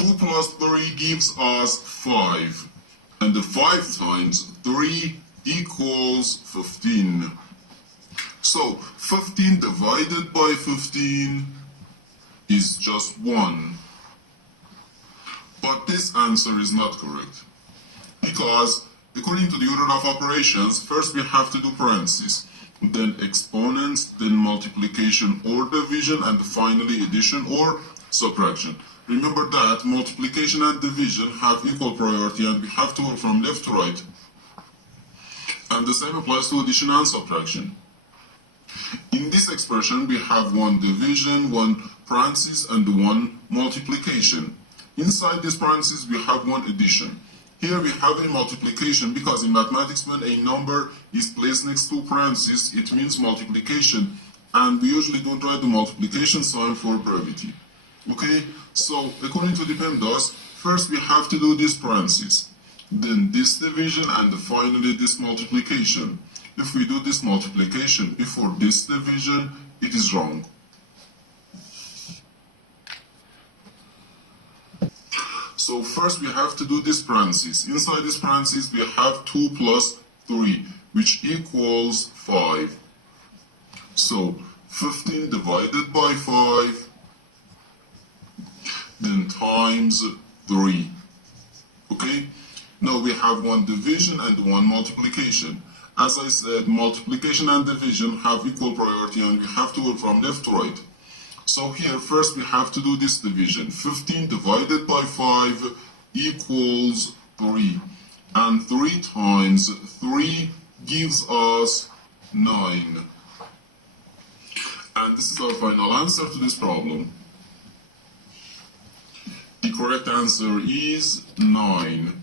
2 plus 3 gives us 5. And the 5 times 3 equals 15. So 15 divided by 15 is just 1. But this answer is not correct. Because according to the order of operations, first we have to do parentheses, then exponents, then multiplication or division, and finally addition or subtraction. Remember that multiplication and division have equal priority and we have to work from left to right. And the same applies to addition and subtraction. In this expression, we have one division, one parenthesis, and one multiplication. Inside this parenthesis, we have one addition. Here we have a multiplication because in mathematics, when a number is placed next to parentheses, it means multiplication. And we usually don't write the multiplication sign for brevity. Okay, so according to the PEMDAS, first we have to do this parenthesis, then this division, and finally this multiplication. If we do this multiplication before this division, it is wrong. So first we have to do this parenthesis. Inside this parenthesis we have 2 plus 3, which equals 5. So 15 divided by 5, then times 3. Okay? Now we have one division and one multiplication. As I said, multiplication and division have equal priority and we have to work from left to right. So here, first we have to do this division. 15 divided by 5 equals 3. And 3 times 3 gives us 9. And this is our final answer to this problem. The correct answer is 9.